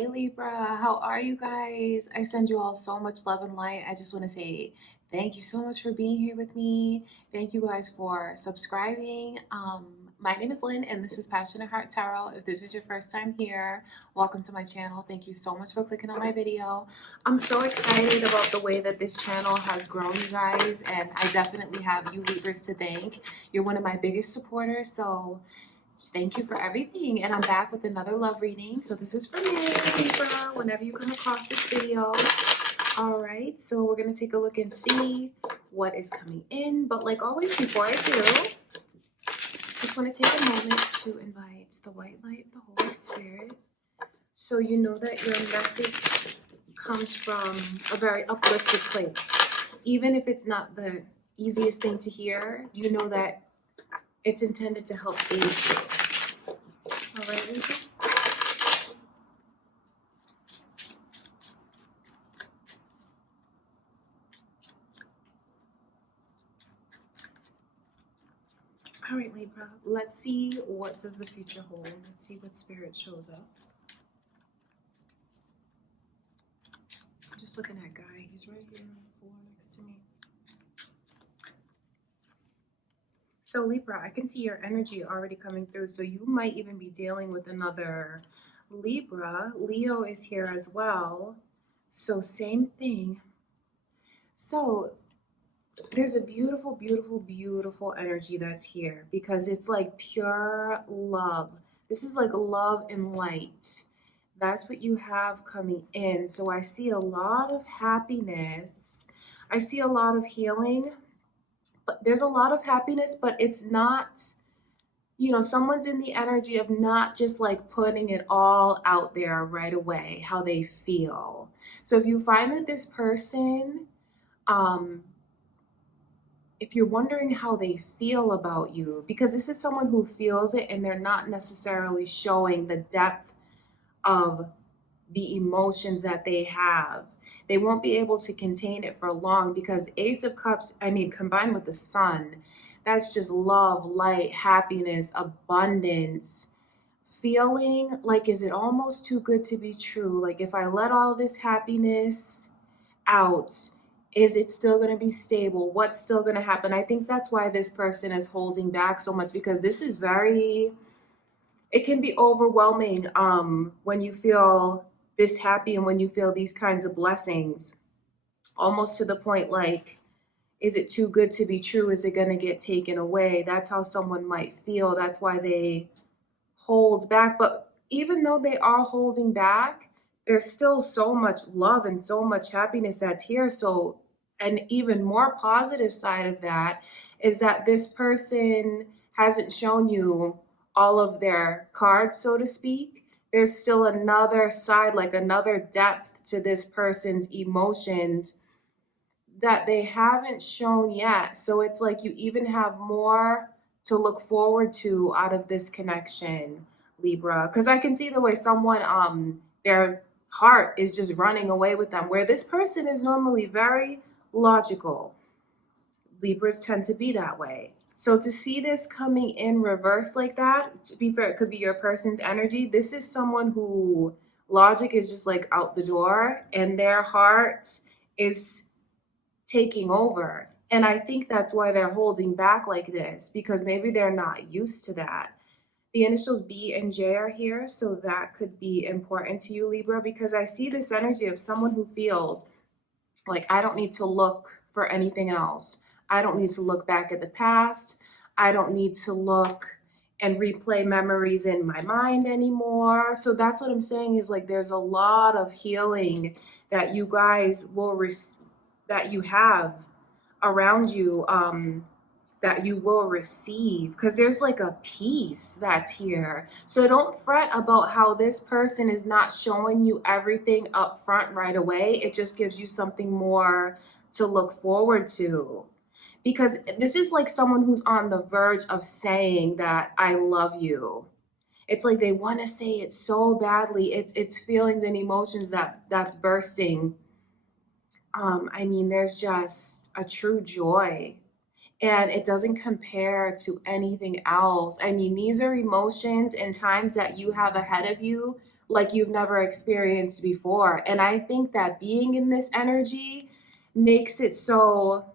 Hey Libra, how are you guys? I send you all so much love and light. I just want to say thank you so much for being here with me. Thank you guys for subscribing. My name is Lynn and this is Passionate Heart Tarot. If this is your first time here, welcome to my channel. Thank you so much for clicking on my video. I'm so excited about the way that this channel has grown, you guys, and I definitely have you Libras to thank. You're one of my biggest supporters, so thank you for everything. And I'm back with another love reading. So this is for me, Libra, whenever you come across this video. All right, so we're going to take a look and see what is coming in. But like always, before I do, just want to take a moment to invite the white light of the Holy Spirit, so you know that your message comes from a very uplifted place. Even if it's not the easiest thing to hear, you know that it's intended to help aid you. All right, Libra? All right, Libra, let's see what does the future hold. Let's see what Spirit shows us. I'm just looking at Guy. He's right here on the floor next to me. So Libra, I can see your energy already coming through. So you might even be dealing with another Libra. Leo is here as well. So same thing. So there's a beautiful, beautiful, beautiful energy that's here because it's like pure love. This is like love and light. That's what you have coming in. So I see a lot of happiness. I see a lot of healing. But there's a lot of happiness, but it's not, someone's in the energy of not just like putting it all out there right away, how they feel. So if you find that this person, if you're wondering how they feel about you, because this is someone who feels it and they're not necessarily showing the depth of the emotions that they have. They won't be able to contain it for long because Ace of Cups, combined with the Sun, that's just love, light, happiness, abundance. Feeling like, is it almost too good to be true? Like, if I let all this happiness out, is it still going to be stable? What's still going to happen? I think that's why this person is holding back so much, because this is it can be overwhelming when you feel this happy and when you feel these kinds of blessings, almost to the point like, is it too good to be true? Is it going to get taken away? That's how someone might feel. That's why they hold back. But even though they are holding back, there's still so much love and so much happiness that's here. So an even more positive side of that is that this person hasn't shown you all of their cards, so to speak. There's still another side, like another depth to this person's emotions that they haven't shown yet. So it's like you even have more to look forward to out of this connection, Libra. Because I can see the way someone, their heart is just running away with them, where this person is normally very logical. Libras tend to be that way. So to see this coming in reverse like that, to be fair, it could be your person's energy. This is someone who logic is just like out the door and their heart is taking over. And I think that's why they're holding back like this, because maybe they're not used to that. The initials B and J are here, so that could be important to you, Libra, because I see this energy of someone who feels like, I don't need to look for anything else. I don't need to look back at the past. I don't need to look and replay memories in my mind anymore. So that's what I'm saying, is like there's a lot of healing that you guys that you have around you, that you will receive, because there's like a peace that's here. So don't fret about how this person is not showing you everything up front right away. It just gives you something more to look forward to, because this is like someone who's on the verge of saying that I love you. It's like they want to say it so badly. It's feelings and emotions that's bursting. There's just a true joy, and it doesn't compare to anything else. These are emotions and times that you have ahead of you like you've never experienced before. And I think that being in this energy makes it so,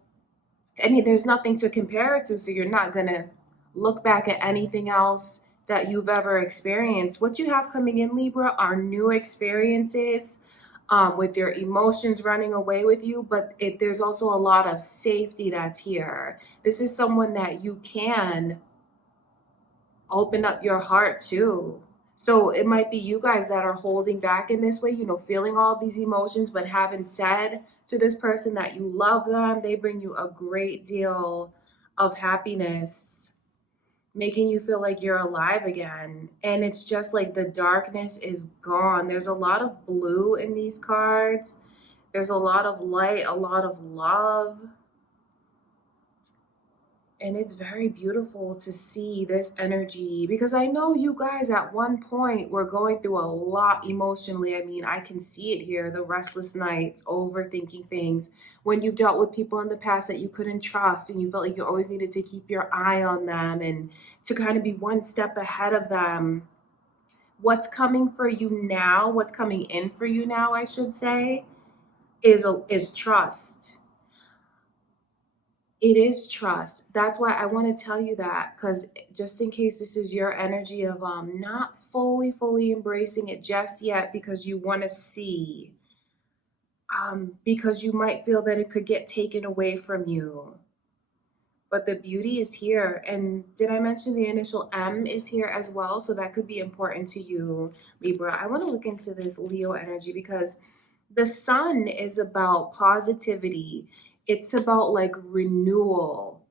I mean, there's nothing to compare it to, so you're not gonna look back at anything else that you've ever experienced. What you have coming in, Libra, are new experiences, with your emotions running away with you, but there's also a lot of safety that's here. This is someone that you can open up your heart to. So it might be you guys that are holding back in this way, feeling all these emotions, but haven't said to this person that you love them. They bring you a great deal of happiness, making you feel like you're alive again. And it's just like the darkness is gone. There's a lot of blue in these cards. There's a lot of light, a lot of love. And it's very beautiful to see this energy because I know you guys at one point were going through a lot emotionally. I mean, I can see it here, the restless nights, overthinking things. When you've dealt with people in the past that you couldn't trust and you felt like you always needed to keep your eye on them and to kind of be one step ahead of them. What's coming for you now, what's coming in for you now, I should say, is trust. It is trust. That's why I want to tell you that, because just in case this is your energy of not fully embracing it just yet because you want to see, because you might feel that it could get taken away from you. But the beauty is here. And did I mention the initial M is here as well? So that could be important to you, Libra. I want to look into this Leo energy because the sun is about positivity. It's about like renewal,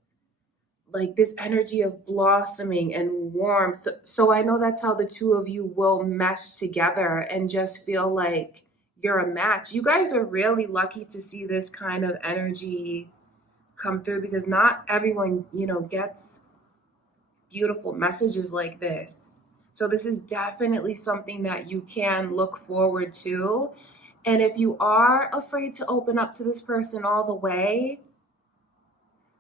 like this energy of blossoming and warmth. So I know that's how the two of you will mesh together and just feel like you're a match. You guys are really lucky to see this kind of energy come through because not everyone, gets beautiful messages like this. So this is definitely something that you can look forward to. And if you are afraid to open up to this person all the way,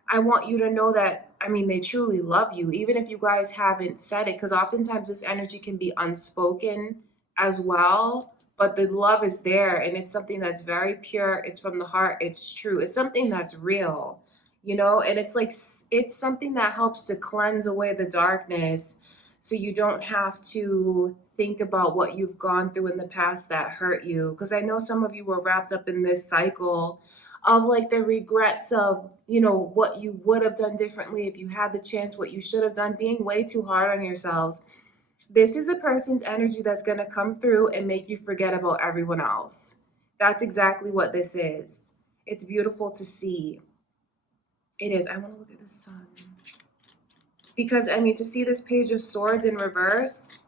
I want you to know that, I mean, they truly love you, even if you guys haven't said it, because oftentimes this energy can be unspoken as well. But the love is there, and it's something that's very pure. It's from the heart. It's true. It's something that's real, and it's like it's something that helps to cleanse away the darkness so you don't have to think about what you've gone through in the past that hurt you. Because I know some of you were wrapped up in this cycle of like the regrets of, what you would have done differently if you had the chance, what you should have done, being way too hard on yourselves. This is a person's energy that's going to come through and make you forget about everyone else. That's exactly what this is. It's beautiful to see. It is. I want to look at the sun. Because, I mean, to see this Page of Swords in reverse,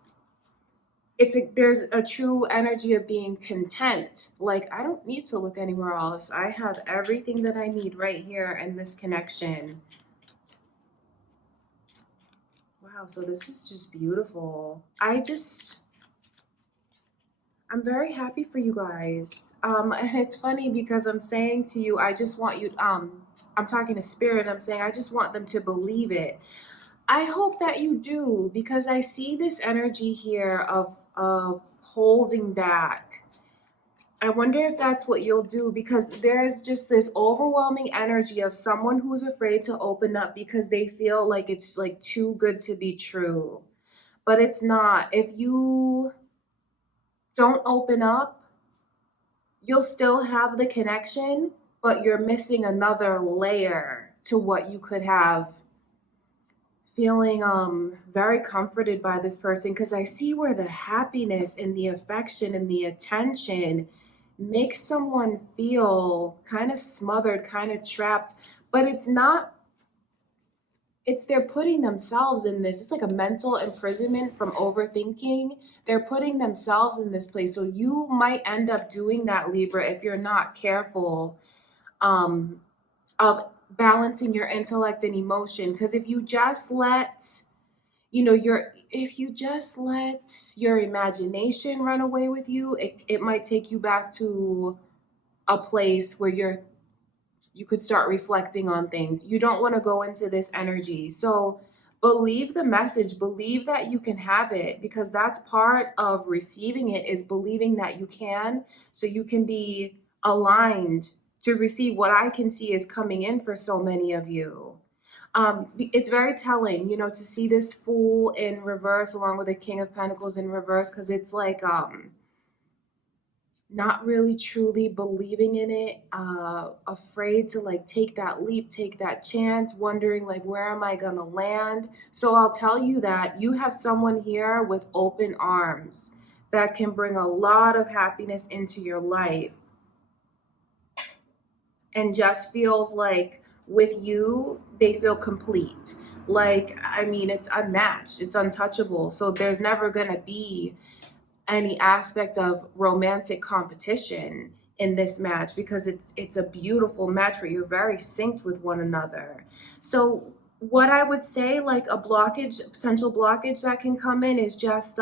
there's a true energy of being content. Like, I don't need to look anywhere else. I have everything that I need right here in this connection. Wow, so this is just beautiful. I'm very happy for you guys. And it's funny because I'm saying to you, I just want you, I'm talking to spirit, I'm saying I just want them to believe it. I hope that you do because I see this energy here of holding back. I wonder if that's what you'll do because there's just this overwhelming energy of someone who's afraid to open up because they feel like it's like too good to be true. But it's not. If you don't open up, you'll still have the connection, but you're missing another layer to what you could have. Feeling very comforted by this person because I see where the happiness and the affection and the attention makes someone feel kind of smothered, kind of trapped, but it's not, it's they're putting themselves in this. It's like a mental imprisonment from overthinking. They're putting themselves in this place. So you might end up doing that, Libra, if you're not careful. Of balancing your intellect and emotion, because if you just let your imagination run away with you, it might take you back to a place where you could start reflecting on things. You don't want to go into this energy. So Believe the message, believe that you can have it, because that's part of receiving it, is believing that you can, so you can be aligned to receive what I can see is coming in for so many of you. It's very telling, to see this Fool in reverse along with the King of Pentacles in reverse, because it's like not really truly believing in it, afraid to like take that leap, take that chance, wondering like, where am I gonna land? So I'll tell you that you have someone here with open arms that can bring a lot of happiness into your life, and just feels like with you, they feel complete. Like, I mean, it's unmatched, it's untouchable. So there's never gonna be any aspect of romantic competition in this match, because it's a beautiful match where you're very synced with one another. So what I would say, like a blockage, potential blockage that can come in, is just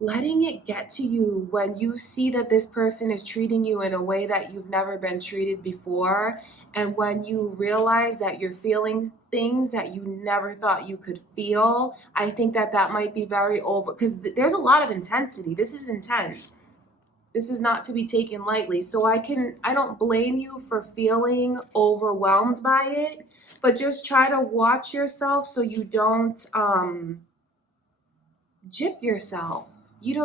letting it get to you when you see that this person is treating you in a way that you've never been treated before, and when you realize that you're feeling things that you never thought you could feel. I think that that might be very over, because there's a lot of intensity. This is intense. This is not to be taken lightly. So I don't blame you for feeling overwhelmed by it, but just try to watch yourself so you don't jip yourself.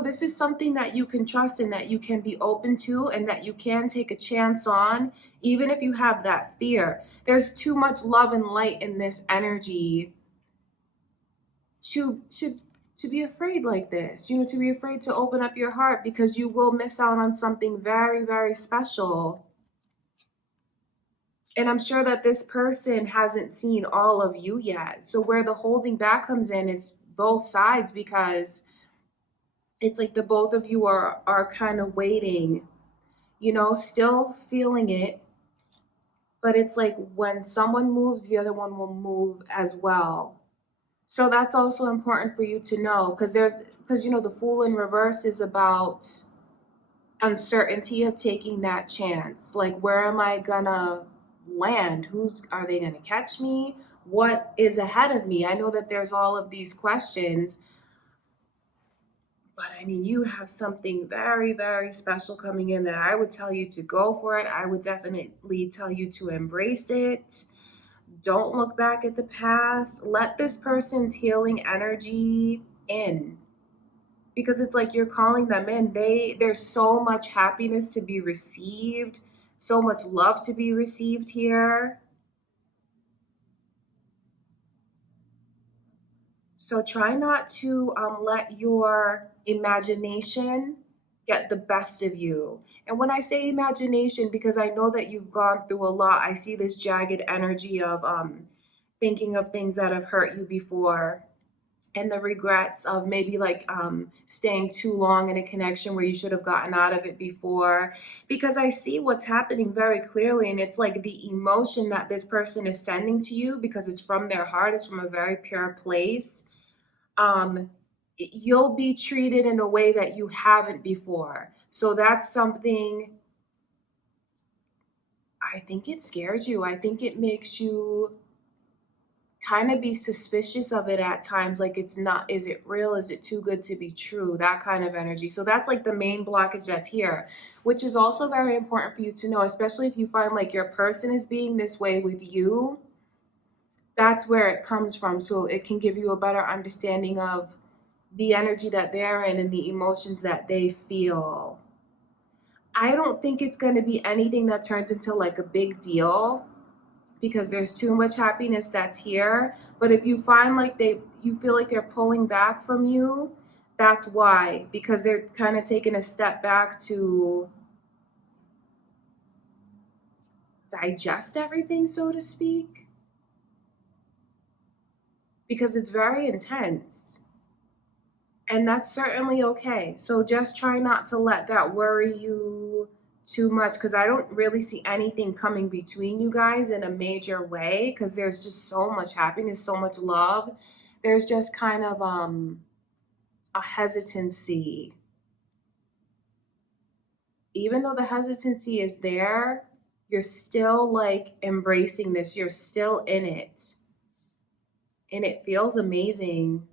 This is something that you can trust and that you can be open to and that you can take a chance on, even if you have that fear. There's too much love and light in this energy to be afraid like this, to be afraid to open up your heart, because you will miss out on something very, very special. And I'm sure that this person hasn't seen all of you yet. So where the holding back comes in, it's both sides, because it's like the both of you are kind of waiting, still feeling it, but it's like when someone moves, the other one will move as well. So that's also important for you to know, because the Fool in reverse is about uncertainty of taking that chance. Like, where am I gonna land? Are they gonna catch me? What is ahead of me? I know that there's all of these questions. But I mean, you have something very, very special coming in that I would tell you to go for it. I would definitely tell you to embrace it. Don't look back at the past. Let this person's healing energy in, because it's like you're calling them in. There's so much happiness to be received, so much love to be received here. So try not to let your imagination get the best of you. And when I say imagination, because I know that you've gone through a lot, I see this jagged energy of thinking of things that have hurt you before, and the regrets of maybe like staying too long in a connection where you should have gotten out of it before. Because I see what's happening very clearly, and it's like the emotion that this person is sending to you, because it's from their heart, it's from a very pure place. um, you'll be treated in a way that you haven't before. So that's something. I think it scares you. I think it makes you kind of be suspicious of it at times. Like, it's not, is it real? Is it too good to be true? That kind of energy. So that's like the main blockage that's here, which is also very important for you to know, especially if you find like your person is being this way with you. That's where it comes from. So it can give you a better understanding of the energy that they're in and the emotions that they feel. I don't think it's going to be anything that turns into like a big deal, because there's too much happiness that's here. But if you find like you feel like they're pulling back from you, that's why, because they're kind of taking a step back to digest everything, so to speak, because it's very intense. And that's certainly okay. So just try not to let that worry you too much, because I don't really see anything coming between you guys in a major way, because there's just so much happiness, so much love. There's just kind of a hesitancy. Even though the hesitancy is there, you're still like embracing this, you're still in it. and it feels amazing.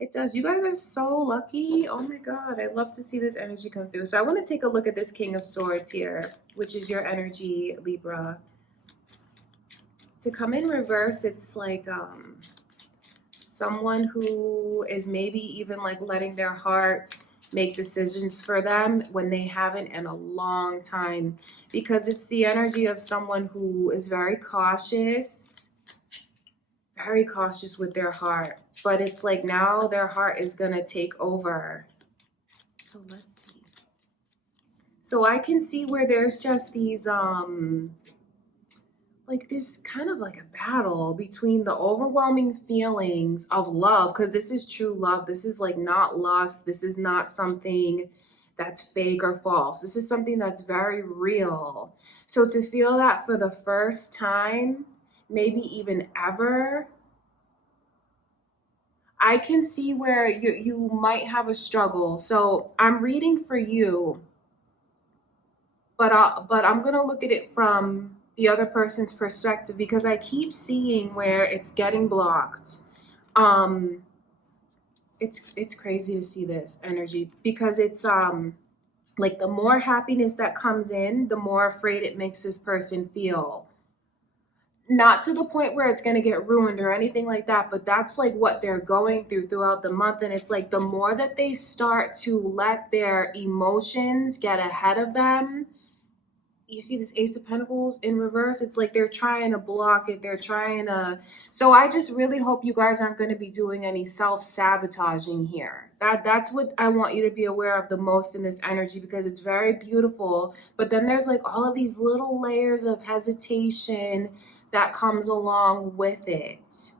It does. You guys are so lucky. Oh my God. I love to see this energy come through. So I want to take a look at this King of Swords here, which is your energy, Libra. To come in reverse, it's like someone who is maybe even like letting their heart make decisions for them when they haven't in a long time, because it's the energy of someone who is very cautious with their heart, but it's like now their heart is gonna take over. So let's see. So I can see where there's just these like this kind of like a battle between the overwhelming feelings of love, because this is true love. This is like not lust. This is not something that's fake or false. This is something that's very real. So to feel that for the first time, maybe even ever, I can see where you might have a struggle. So I'm reading for you, but I'm gonna look at it from the other person's perspective, because I keep seeing where it's getting blocked. Um, it's crazy to see this energy, because it's like the more happiness that comes in, the more afraid it makes this person feel. Not to the point where it's going to get ruined or anything like that, but that's like what they're going through throughout the month. And it's like the more that they start to let their emotions get ahead of them, you see this Ace of Pentacles in reverse. It's like they're trying to block it. They're trying to. So I just really hope you guys aren't going to be doing any self-sabotaging here. That's what I want you to be aware of the most in this energy, because it's very beautiful. But then there's like all of these little layers of hesitation that comes along with it.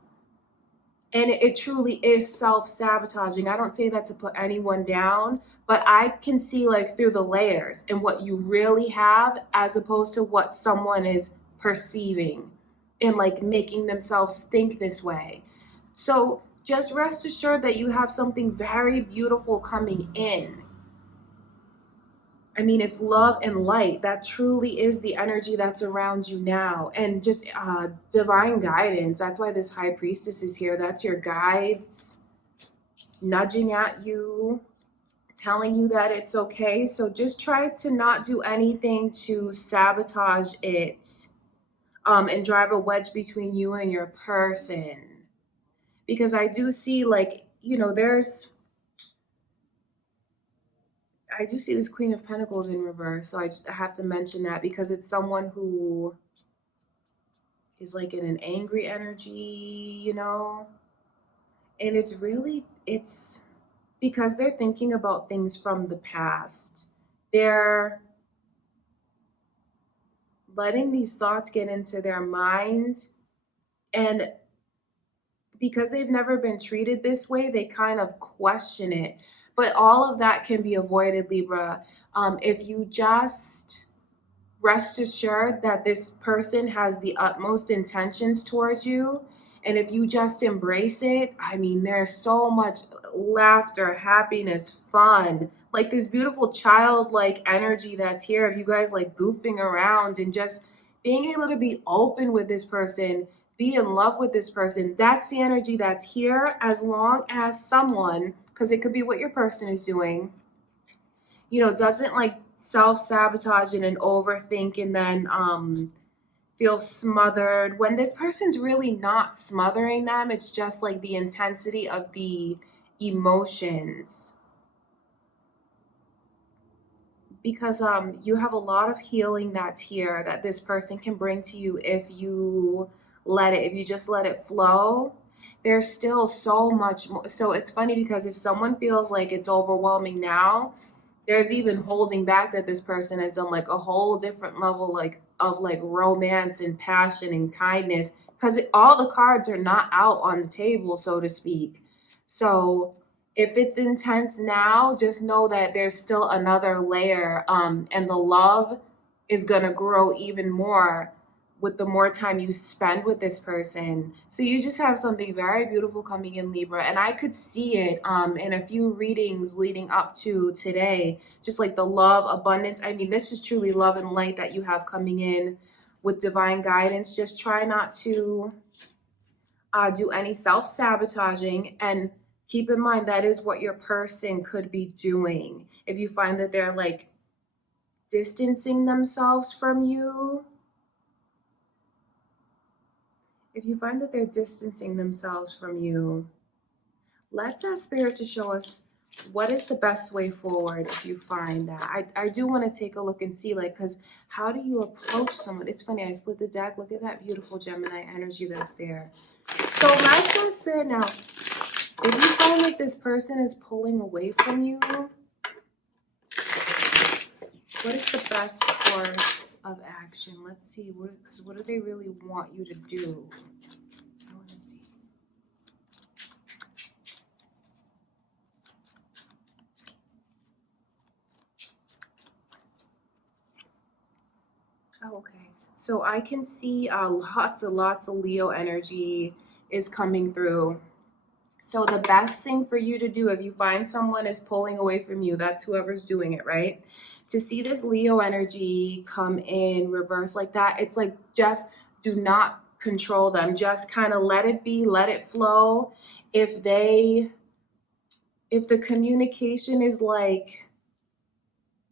And it truly is self-sabotaging. I don't say that to put anyone down, but I can see like through the layers and what you really have, as opposed to what someone is perceiving and like making themselves think this way. So just rest assured that you have something very beautiful coming in. I mean, it's love and light. That truly is the energy that's around you now. And just divine guidance. That's why this high priestess is here. That's your guides nudging at you, telling you that it's okay. So just try to not do anything to sabotage it, and drive a wedge between you and your person. Because I do see, like, I do see this Queen of Pentacles in reverse, so I have to mention that, because it's someone who is like in an angry energy. And it's because they're thinking about things from the past. They're letting these thoughts get into their mind, and because they've never been treated this way, they kind of question it. But all of that can be avoided, Libra, if you just rest assured that this person has the utmost intentions towards you. And if you just embrace it, I mean, there's so much laughter, happiness, fun, like this beautiful childlike energy that's here of you guys like goofing around and just being able to be open with this person, be in love with this person. That's the energy that's here, as long as someone, because it could be what your person is doing, doesn't like self-sabotage and overthink and then feel smothered. When this person's really not smothering them, it's just like the intensity of the emotions. Because you have a lot of healing that's here that this person can bring to you if you just let it flow. There's still so much more. So it's funny, because if someone feels like it's overwhelming now, there's even holding back that this person has done like a whole different level like of like romance and passion and kindness, because all the cards are not out on the table, so to speak. So if it's intense now, just know that there's still another layer, and the love is going to grow even more with the more time you spend with this person. So you just have something very beautiful coming in, Libra. And I could see it in a few readings leading up to today, just like the love, abundance. I mean, this is truly love and light that you have coming in with divine guidance. Just try not to do any self-sabotaging, and keep in mind that is what your person could be doing. If you find that they're like distancing themselves from you, if you find that they're distancing themselves from you, let's ask Spirit to show us what is the best way forward if you find that. I do want to take a look and see, like, because how do you approach someone? It's funny, I split the deck. Look at that beautiful Gemini energy that's there. So let's ask Spirit now, if you find like this person is pulling away from you, what is the best course of action? Let's see, because what do they really want you to do? I want to see. Oh, okay. So I can see lots of Leo energy is coming through. So the best thing for you to do if you find someone is pulling away from you, that's whoever's doing it, right? To see this Leo energy come in reverse like that, it's like just do not control them. Just kind of let it be, let it flow. If the communication is like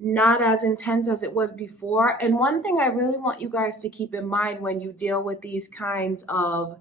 not as intense as it was before. And one thing I really want you guys to keep in mind when you deal with these kinds of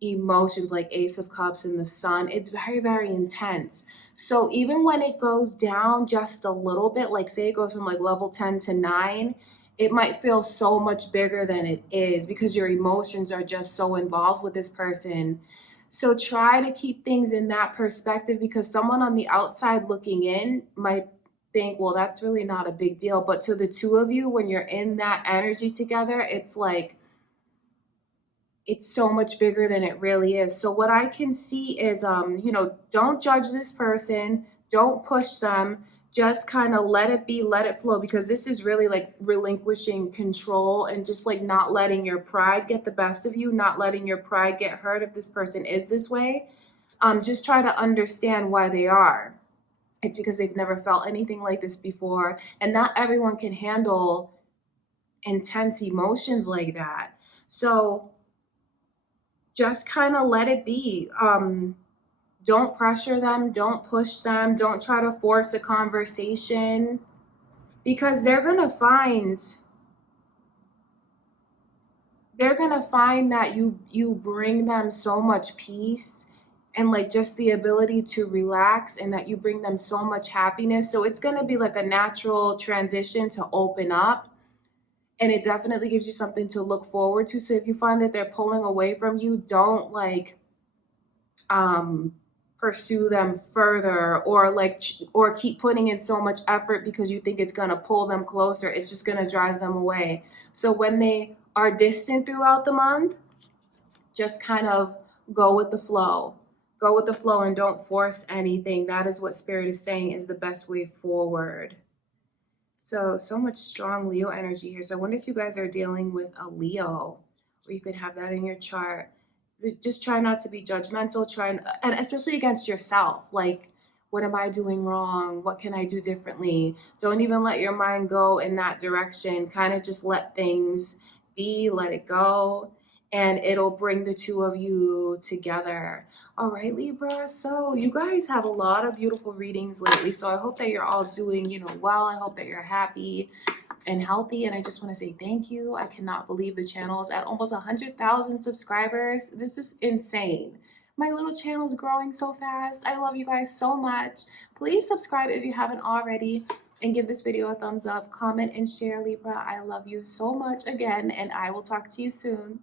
emotions like Ace of Cups and the Sun, it's very intense. So even when it goes down just a little bit, like say it goes from like level 10 to 9, it might feel so much bigger than it is because your emotions are just so involved with this person. So try to keep things in that perspective, because someone on the outside looking in might think, well, that's really not a big deal. But to the two of you, when you're in that energy together, it's like, it's so much bigger than it really is. So what I can see is, don't judge this person, don't push them, just kind of let it be, let it flow, because this is really like relinquishing control and just like not letting your pride get the best of you, not letting your pride get hurt if this person is this way. Just try to understand why they are. It's because they've never felt anything like this before, and not everyone can handle intense emotions like that. So just kind of let it be. Don't pressure them, don't push them, don't try to force a conversation, because they're gonna find that you bring them so much peace and like just the ability to relax, and that you bring them so much happiness. So it's gonna be like a natural transition to open up. And it definitely gives you something to look forward to. So if you find that they're pulling away from you, don't like pursue them further, or like or keep putting in so much effort because you think it's going to pull them closer. It's just going to drive them away. So when they are distant throughout the month, just kind of go with the flow. Go with the flow and don't force anything. That is what Spirit is saying is the best way forward. So much strong Leo energy here. So I wonder if you guys are dealing with a Leo, or you could have that in your chart. Just try not to be judgmental, and especially against yourself. Like, what am I doing wrong? What can I do differently? Don't even let your mind go in that direction. Kind of just let things be, let it go, and it'll bring the two of you together. All right, Libra. So you guys have a lot of beautiful readings lately. So I hope that you're all doing, well. I hope that you're happy and healthy. And I just want to say thank you. I cannot believe the channel is at almost 100,000 subscribers. This is insane. My little channel is growing so fast. I love you guys so much. Please subscribe if you haven't already, and give this video a thumbs up, comment, and share, Libra. I love you so much again, and I will talk to you soon.